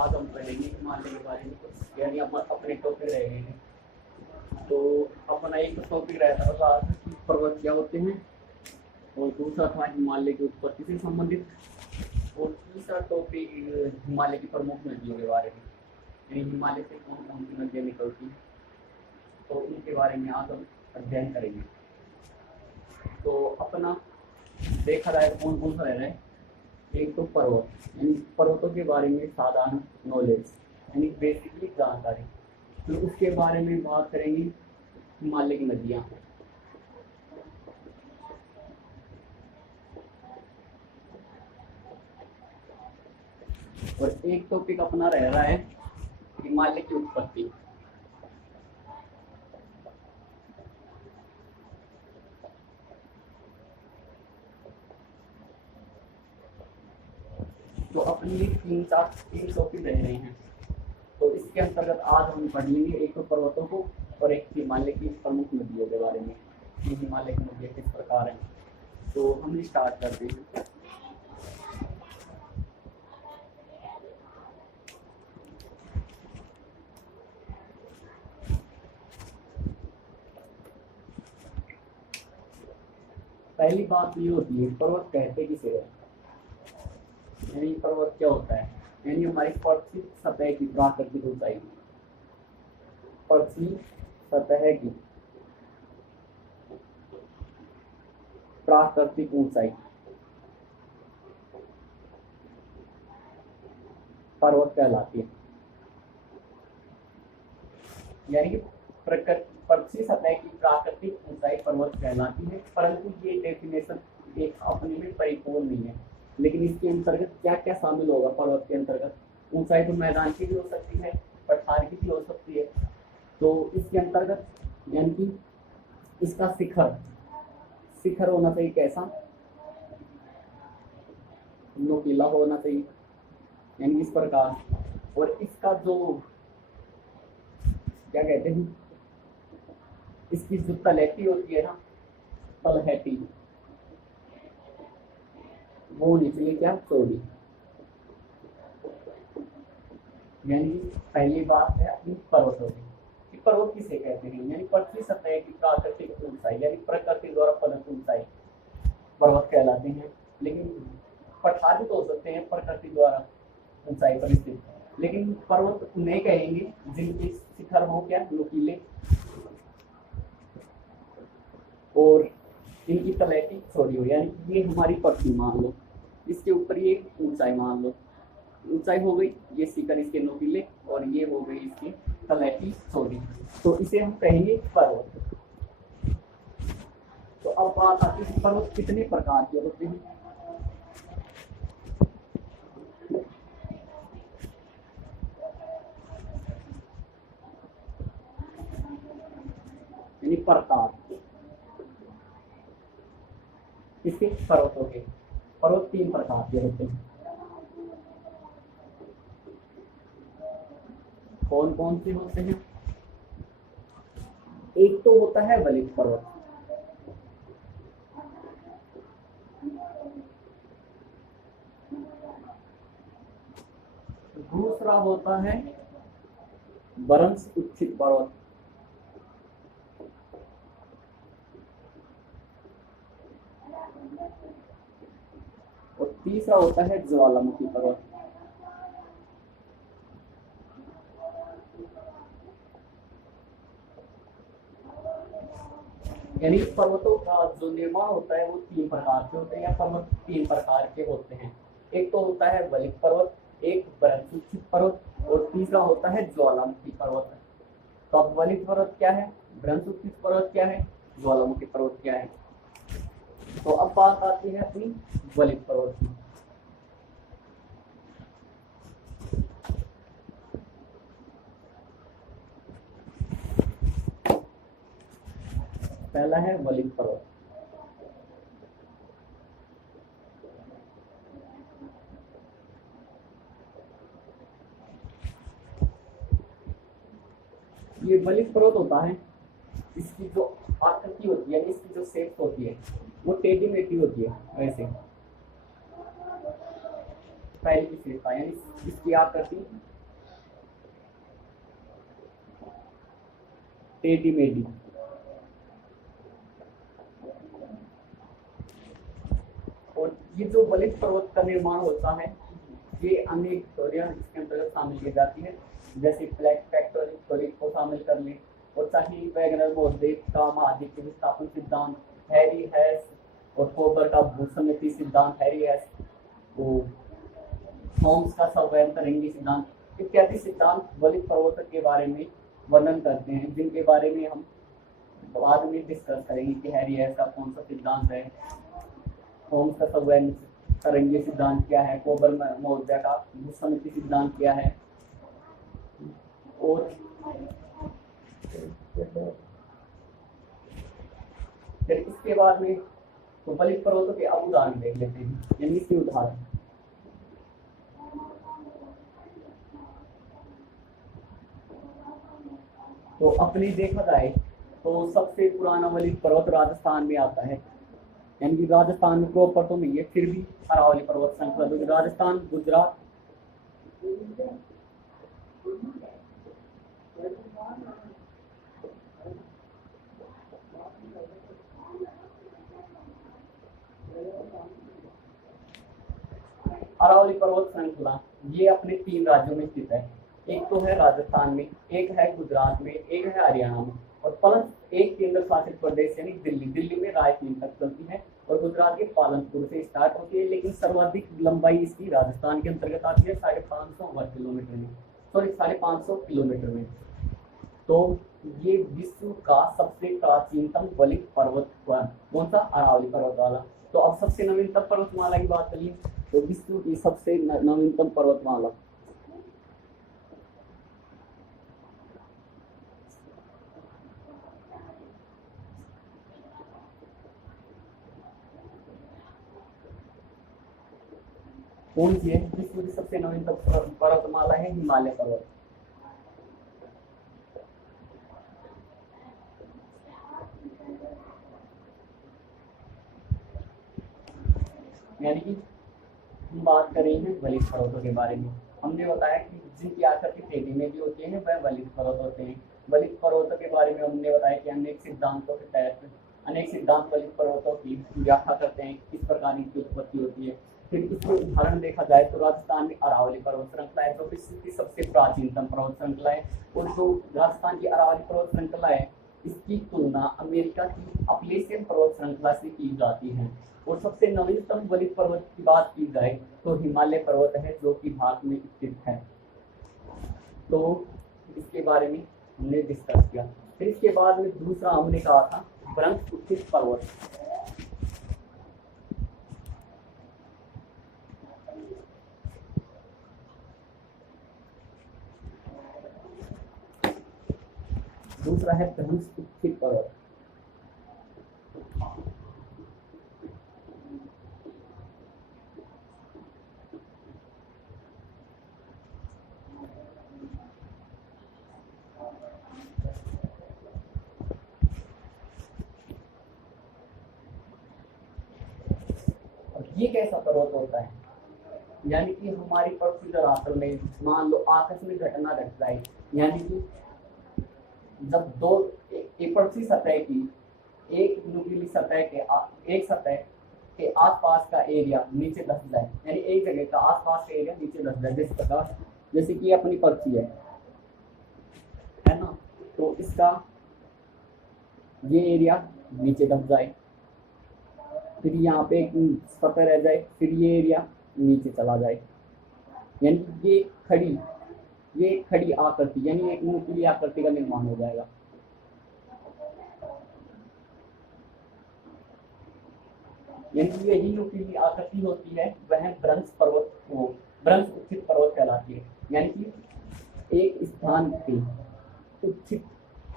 आज हम पढ़ेंगे हिमालय के बारे में कुछ, यानी हम अपने टॉपिक रह गए हैं। तो अपना एक टॉपिक रहता था आज कि पर्वत क्या होते हैं, और दूसरा था हिमालय की उत्पत्ति से संबंधित, और तीसरा टॉपिक हिमालय की प्रमुख नदियों के बारे में, यानी हिमालय से कौन कौन सी नदियाँ निकलती हैं, तो उनके बारे में आज हम अध्ययन करेंगे। तो अपना देखा जाए कौन कौन सा रह रहा है। एक तो पर्वत, यानी पर्वतों के बारे में साधारण नॉलेज, यानी बेसिकली जानकारी। फिर उसके बारे में बात करेंगे हिमालय की नदियाँ। और एक टॉपिक अपना रह रहा है हिमालय की उत्पत्ति। तो अपनी ये तीन टॉपिक रह रहे हैं। तो इसके अंतर्गत आज हम पढ़ लेंगे एक तो पर्वतों को और एक हिमालय की प्रमुख नदियों के बारे में कि हिमालय की नदियाँ किस प्रकार हैं। तो हम स्टार्ट करते हैं। पहली बात ये होती है पर्वत कहते किसे है, यानी पर्वत क्या होता है, यानी हमारी पृथ्वी सतह की प्राकृतिक ऊंचाई, पृथ्वी सतह की प्राकृतिक ऊंचाई पर्वत कहलाती है। यानी पृथ्वी सतह की प्राकृतिक ऊंचाई पर्वत कहलाती है, परंतु ये डेफिनेशन एक अपने में परिपूर्ण नहीं है। लेकिन इसके अंतर्गत क्या क्या शामिल होगा पर्वत के अंतर्गत? ऊंचाई तो मैदान की भी हो सकती है, पठार की भी हो सकती है। तो इसके अंतर्गत यानी कि इसका शिखर होना चाहिए कैसा, नुकीला होना चाहिए, यानी इस प्रकार। और इसका जो क्या कहते हैं, इसकी जो तलहटी होती है ना, तलहटी, वो होनी चाहिए क्या, चौड़ी। यानी पहली बात है अपनी पर्वतों की, पर्वत किसे कहते हैं, यानी पृथ्वी सतह की प्राकृतिक ऊंचाई, यानी प्रकृति द्वारा प्रदत्त ऊंचाई पर्वत कहलाते हैं। लेकिन पठार भी तो हो सकते हैं प्रकृति द्वारा ऊंचाई पर स्थित, लेकिन पर्वत उन्हें कहेंगे जिनके शिखर हो क्या, नुकीले, और इनकी तलहटी छोड़ी हो, यानी ये हमारी पृथ्वी मान लो, इसके ऊपर ये ऊंचाई मान लो, ऊंचाई हो गई, ये शिखर इसके नुकीले, और ये हो गई इसकी तलहटी छोड़ी, तो इसे हम कहेंगे पर्वत। तो अब बात आती है पर्वत कितने प्रकार के होते हैं। यानी प्रकार इसके पर्वतों के, पर्वत तीन प्रकार के होते हैं। कौन कौन से होते हैं? एक तो होता है वलित पर्वत, दूसरा होता है वरंश उच्चित पर्वत, और तीसरा होता है ज्वालामुखी पर्वत। यानी पर्वतों का जो निर्माण होता है वो तीन प्रकार के होते हैं, या पर्वत तीन प्रकार के होते हैं। एक तो होता है वलित पर्वत, एक वृक्षुच्छित पर्वत, और तीसरा होता है ज्वालामुखी पर्वत। तो अब वलित पर्वत क्या है, वृक्षुच्छित पर्वत क्या है, ज्वालामुखी पर्वत क्या है। तो अब बात आती है अपनी वलित पर्वत की। पहला है वलित पर्वत। ये वलित पर्वत होता है, इसकी जो आकृति होती है, इसकी जो शेप होती है वो टेढ़ी मेढ़ी होती है। वैसे पहली विशेषता यानी इसकी आकृति टेढ़ी मेढ़ी, और ये जो वलित पर्वत का निर्माण होता है ये अनेक थ्योरियां इसके अंतर्गत शामिल की जाती है, जैसे प्लेट टेक्टोनिक थ्योरी को शामिल कर ली, और चाहे वैगनर बोर्डेक का महाद्वीप विस्थापन सिद्धांत, हैरी हैस और कोबर का भूसमिति सिद्धांत, हैरी हैस वो होम्स का संवहन तरंगी सिद्धांत इत्यादि सिद्धांत वलित पर्वत के बारे में वर्णन करते हैं, जिनके बारे में हम बाद में डिस्कस करेंगे कि हैरी हैस का कौन सा सिद्धांत है, होम्स का संवहन तरंगी सिद्धांत क्या है, कोबर महोदय का भूसमिति सिद्धांत क्या है। और फिर इसके बाद में तो वलित पर्वतों के अब उदाहरण देख लेते हैं, यानी इसके उदाहरण। तो अपने देखा जाए तो सबसे पुराना वलित पर्वत राजस्थान में आता है, यानी कि राजस्थान में प्रॉपर तो नहीं है, फिर भी अरावली पर्वत श्रृंखला जो राजस्थान, गुजरात, अरावली पर्वत श्रृंखला ये अपने 3 राज्यों में स्थित है, एक तो है राजस्थान में, एक है गुजरात में, एक है हरियाणा में, और प्लस एक केंद्र शासित प्रदेश यानी दिल्ली। दिल्ली में रायसेन तक चलती है और गुजरात के पालनपुर से स्टार्ट होती है, लेकिन सर्वाधिक लंबाई इसकी राजस्थान के अंतर्गत आती है 550 वर्ग किलोमीटर में, सॉरी 550 किलोमीटर में। तो ये विश्व का सबसे प्राचीनतम वलित पर्वत कौन सा, अरावली पर्वत वाला। तो अब सबसे नवीनतम पर्वतमाला की बात करिए तो विश्व की सबसे नवीनतम पर्वतमाला कौन सी है, विश्व की सबसे नवीनतम पर्वतमाला है हिमालय पर्वत। यानी कि हम बात कर रहे हैं वलित पर्वतों के बारे में। हमने बताया कि जिनकी आकृति टेढ़ी मेढ़ी होती है वह वलित पर्वत होते हैं। वलित पर्वतों के बारे में हमने बताया कि अनेक सिद्धांतों के तहत अनेक सिद्धांत वलित पर्वतों की व्याख्या करते हैं, किस प्रकार की उत्पत्ति होती है। फिर इसके उदाहरण देखा जाए तो राजस्थान में अरावली पर्वत श्रृंखला है जो विश्व की सबसे प्राचीनतम पर्वत श्रृंखला है, और जो राजस्थान की अरावली पर्वत श्रृंखला है इसकी तुलना अमेरिका की अपलेशियन पर्वत श्रृंखला से की जाती है। और सबसे नवीनतम वलित पर्वत की बात की जाए तो हिमालय पर्वत है जो कि भारत में स्थित है। तो इसके बारे में हमने डिस्कस किया। फिर इसके बाद में दूसरा हमने कहा था ब्रह्म उत्थित पर्वत। दूसरा है ब्रह्म उत्थित पर्वत। ये कैसा पर्वत होता है, यानी कि हमारी पृथ्वी धरातल में मान लो आकस्मिक घटना घट जाए, यानी कि जब दो एक पृथ्वी सतह की एक नुकीली सतह के एक सतह के आसपास का एरिया नीचे धस जाए, यानी एक जगह का आसपास का एरिया नीचे धस जाए, जिस प्रकार जैसे कि अपनी पृथ्वी है ना, तो इसका ये एरिया नीचे धस जाए, फिर यहाँ पे एक सतह रह जाए, फिर ये एरिया नीचे चला जाए, यानी ये खड़ी आकृति यानी एक नुकीली आकृति का निर्माण हो जाएगा। यानी यही नुकीली आकृति होती है वह ब्रह्म पर्वत को ब्रह्म उत्थित पर्वत कहलाती है, यानी कि एक स्थान पे उच्चित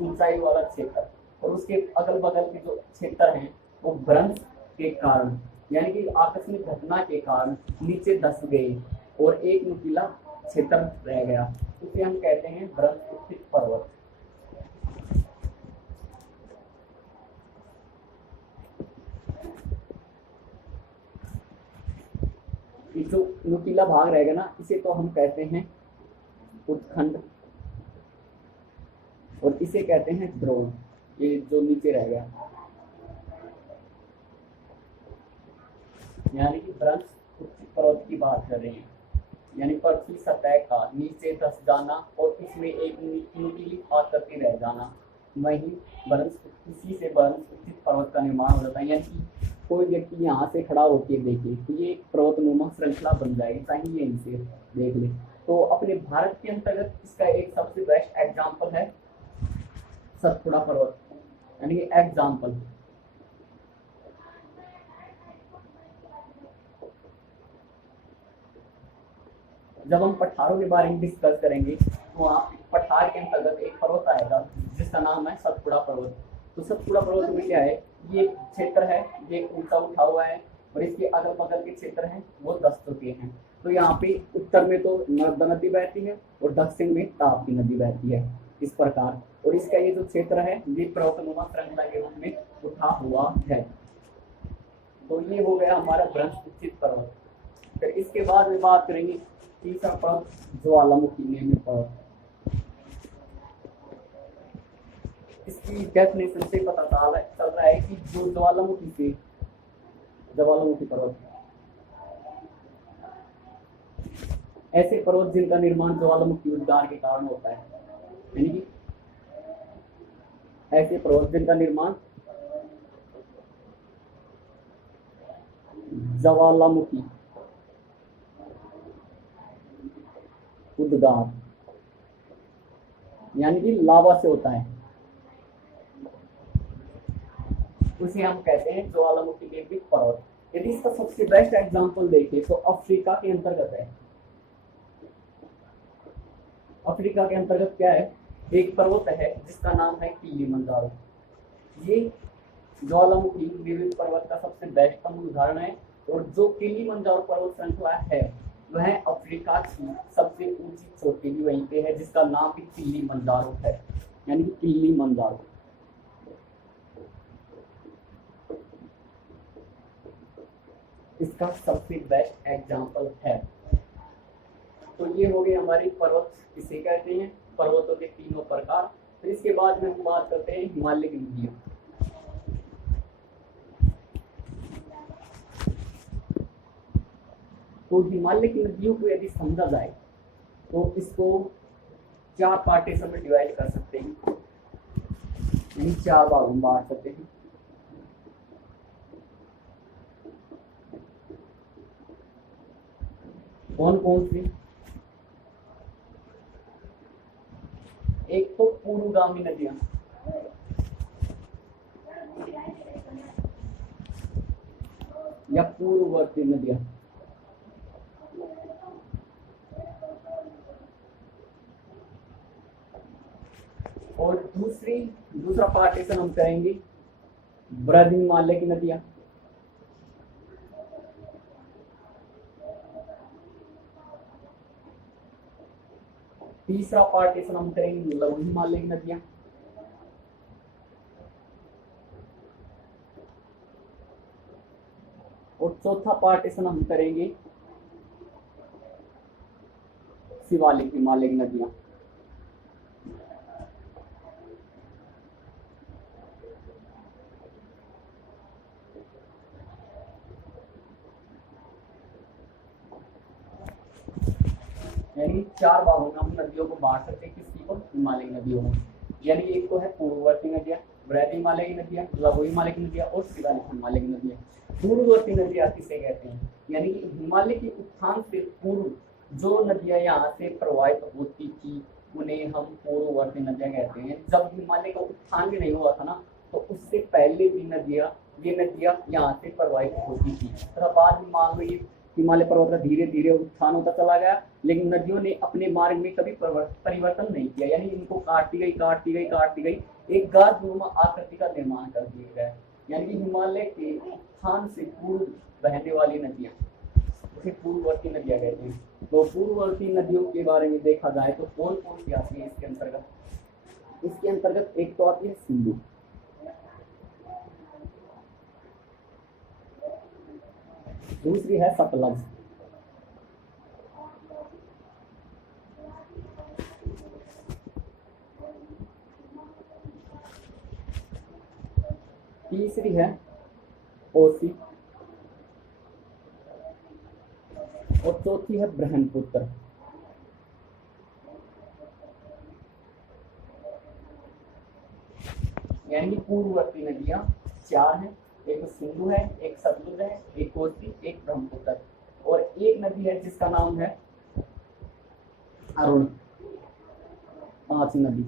ऊंचाई वाला क्षेत्र और उसके अगल बगल के जो क्षेत्र हैं वो ब्रह्म के कारण यानी कि आकस्मिक घटना के कारण नीचे धस गए और एक नुकीला क्षेत्र रह गया, उसे हम कहते हैं ब्रह्म उत्थित पर्वत। ये जो नुकीला भाग रहेगा ना, इसे तो हम कहते हैं उत्खंड, और इसे कहते हैं द्रोण। ये जो नीचे रहेगा, यानी कि भ्रंश उच्च पर्वत की बात कर रहे हैं, यानी पृथ्वी सतह का नीचे धंस जाना और इसमें एक नुकीली आकृति रह जाना, वही भ्रंश, इसी से भ्रंश उचित पर्वत का निर्माण हो जाता है। यानी कि कोई व्यक्ति यहाँ से खड़ा होकर देखे तो ये एक पर्वतनुमा श्रृंखला बन जाएगी, चाहे यहीं से देख ले। तो अपने भारत के अंतर्गत इसका एक सबसे बेस्ट एग्जाम्पल है सतपुड़ा पर्वत, यानी कि एग्जाम्पल। जब हम पठारों के बारे में डिस्कस करेंगे तो वहाँ पठार के अंतर्गत एक पर्वत आएगा जिसका नाम है सतपुड़ा पर्वत। तो सतपुड़ा पर्वत में क्या है, ये क्षेत्र है, ये ऊंचा उठा हुआ है, और इसके अगल बगल के क्षेत्र हैं वो 10 चुके हैं। तो यहाँ पे उत्तर में तो नर्मदा नदी बहती है और दक्षिण में ताप्ती नदी बहती है, इस प्रकार। और इसका ये जो क्षेत्र है ये पर्वतनुमा श्रृंखला के रूप में उठा हुआ है। तो ये हो गया हमारा भ्रंश उचित पर्वत। फिर इसके बाद में बात करेंगे तीसरा पर्वत ज्वालामुखी निर्मित पर्वत। इसकी डेफिनेशन से पता चल रहा है कि जो ज्वालामुखी पर्वत, ऐसे पर्वत जिनका निर्माण ज्वालामुखी उद्गार के कारण होता है, यानी कि ऐसे पर्वत जिनका निर्माण ज्वालामुखी उद्गार यानी कि लावा से होता है, उसे हम कहते हैं ज्वालामुखी निर्मित पर्वत। यदि इसका सबसे बेस्ट एग्जांपल देखें तो अफ्रीका के अंतर्गत है। अफ्रीका के अंतर्गत क्या है, एक पर्वत है जिसका नाम है किलिमंजारो। ये ज्वालामुखी निर्मित पर्वत का सबसे बेस्टतम उदाहरण है। और जो किलिमंजारो पर्वत श्रृंखला है वह अफ्रीका की सबसे ऊंची चोटी भी वहीं पे है, जिसका नाम भी किलिमंजारो है, यानी कि किलिमंजारो। इसका सबसे बेस्ट एग्जांपल है। तो ये हो गए हमारे पर्वत, किसे कहते हैं, पर्वतों के तीनों प्रकार। फिर इसके बाद में हम बात करते हैं हिमालय की नदियों। तो हिमालय की नदियों को यदि समझा जाए तो इसको 4 पार्टीशन में डिवाइड कर सकते हैं, यानी 4 भागों में बांट सकते हैं। कौन कौन सी? एक तो पूर्वगामी नदियां, या पूर्ववर्ती नदियां, और दूसरा पार्टीशन हम करेंगे बृहद हिमालय की नदियां, तीसरा पार्टीशन हम करेंगे लघु हिमालय की नदियां, और चौथा पार्टीशन हम करेंगे शिवालिक हिमालय की नदियां। यानी 4 भागों में हम नदियों को बांट सकते हैं, किसी को, हिमालय की नदियों में। यानी एक तो है पूर्ववर्ती नदियां, बृहद हिमालय की नदियां, लघु हिमालय की नदियां और शिवालिक हिमालय की नदियां। पूर्ववर्ती नदियां किसे कहते हैं, यानी कि हिमालय के उत्थान से पूर्व जो नदियां यहाँ से प्रवाहित होती थी उन्हें हम पूर्ववर्ती नदियां कहते हैं। जब हिमालय का उत्थान भी नहीं हुआ था ना, तो उससे पहले भी ये नदियां यहाँ से प्रवाहित होती थी। तथा बाद में मान लो ये हिमालय पर्वत का धीरे धीरे उत्थान होता चला गया, लेकिन नदियों ने अपने मार्ग में कभी परिवर्तन नहीं किया, यानी इनको काटती गई एक गाजनुमा आकृति का निर्माण कर दिया गया। यानी कि हिमालय के उत्थान से पूर्व बहने वाली नदियां उसे पूर्ववर्ती नदियां कहते हैं। तो पूर्ववर्ती नदियों के बारे में देखा जाए तो कौन कौन सी आती है इसके अंतर्गत? इसके अंतर्गत एक तो आती है सिंधु, दूसरी है सतलज, तीसरी है कोसी और चौथी है ब्रह्मपुत्र। यानी कि पूर्ववर्ती नदियां चार हैं, एक सिंधु है, एक सतलुज है, एक कोसी, एक ब्रह्मपुत्र और एक नदी है जिसका नाम है अरुण। पांच नदी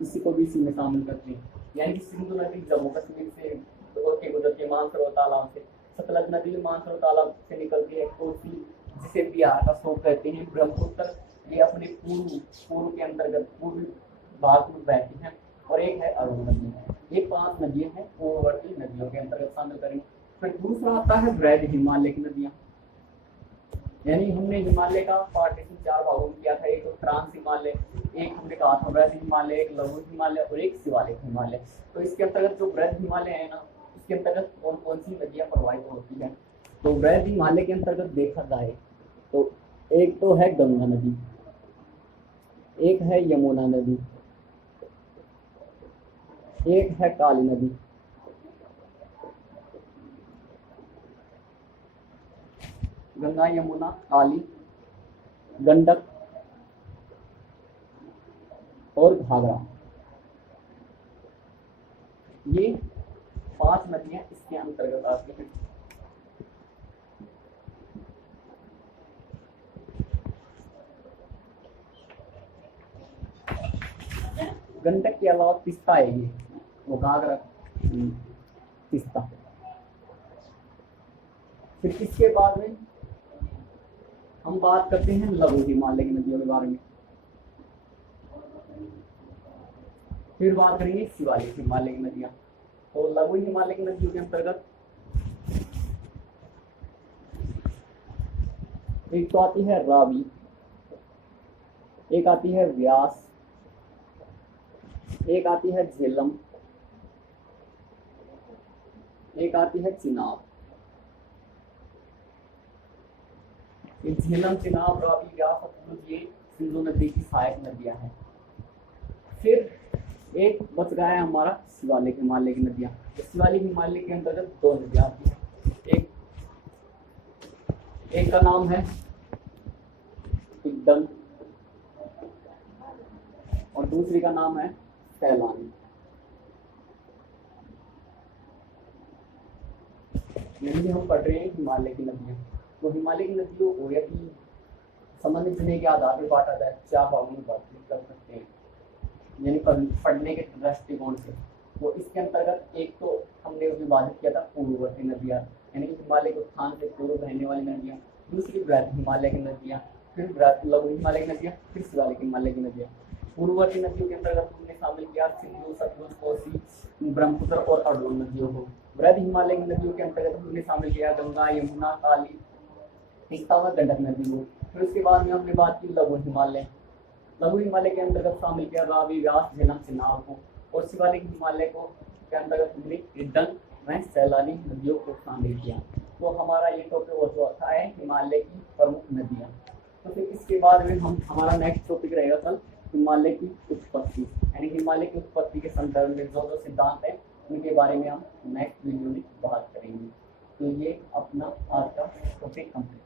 इसी को भी इसी में शामिल करते हैं। यानी कि सिंधु नदी जम्मू कश्मीर से होके गुजरती है मानसरोवर तालाब से, सतलज नदी मानसरोवर तालाब से निकलती है, कोसी जिसे बिहार का स्रोत कहते हैं, ब्रह्मपुत्र ये अपने पूर्व के अंतर्गत पूर्वी भाग में बहती हैं और एक है अरुण नदी। ये पांच नदियां हैं पूर्ववर्ती नदियों के अंतर्गत शामिल करेंगे। फिर दूसरा आता है वृहद हिमालय की नदियां। यानी हमने हिमालय का पार्टीशन चार भागों में किया था, एक तो ट्रांस हिमालय, एक हमने कहा था वृहद हिमालय, एक लघु हिमालय और एक शिवालिक हिमालय। तो इसके अंतर्गत जो वृहद हिमालय है ना, इसके अंतर्गत कौन कौन सी नदियां प्रवाहित होती है। तो वृहद हिमालय के अंतर्गत देखा जाए तो एक तो है गंगा नदी, एक है यमुना नदी, एक है काली नदी, गंगा, यमुना, काली, गंडक और घाघरा। ये पांच नदियां इसके अंतर्गत आती हैं। गंडक के अलावा तिस्ता है, ये वो घाघरा तिस्ता। फिर इसके बाद में हम बात करते हैं लघु हिमालय की नदियों के बारे में। फिर बात करेंगे शिवालिक हिमालय की नदियां। तो लघु हिमालय की नदियों के अंतर्गत एक तो आती है रावी, एक आती है व्यास, एक आती है झेलम, एक आती है चिनाब। झेलम, चिनाब, रावी, व्यास, सतलुज ये सिंधु नदी की सहायक नदियां हैं। फिर एक बच गया है हमारा शिवालिक हिमालय की नदियां। शिवालिक हिमालय के अंतर्गत दो नदियां आती हैं, एक का नाम है हिड्डन और दूसरी का नाम है सैलानी। यही हम पढ़ रहे हैं हिमालय की नदियां। तो हिमालय की नदियों को यदि संबंधित जिले के आधार पर बांटा जाए चार भागों में बांट कर सकते हैं, यानी पढ़ने के दृष्टिकोण से। तो इसके अंतर्गत एक तो हमने विभाजित किया था पूर्ववर्ती नदियां, यानी हिमालय के उत्थान से पूर्व बहने वाली नदियां, दूसरी वृहद हिमालय की नदियां, फिर लघु हिमालय की नदियां, फिर शिवालिक हिमालय की नदियां। पूर्ववर्ती नदियों के अंतर्गत हमने शामिल किया सिंधु, सतलुज, कोसी, ब्रह्मपुत्र और अरुण नदियों को। वृहद हिमालय की नदियों के अंतर्गत हमने शामिल किया गंगा, यमुना, काली, तिस्ता व गंडक नदी को। फिर उसके बाद में हमने बात की लघु हिमालय। लघु हिमालय के अंतर्गत शामिल किया रावी, व्यास, झेलम, चिनाब को और शिवालिक हिमालय को के अंतर्गत हमने हिड्डन व सैलानी नदियों को शामिल किया। तो हमारा ये टॉपिक हो चुका है हिमालय की प्रमुख नदियां। तो फिर इसके बाद में हम हमारा नेक्स्ट टॉपिक रहेगा कल हिमालय की उत्पत्ति, यानी हिमालय की उत्पत्ति के संदर्भ में जो जो सिद्धांत है उनके बारे में हम नेक्स्ट वीडियो में बात करेंगे। तो ये अपना आज का टॉपिक कंप्लीट।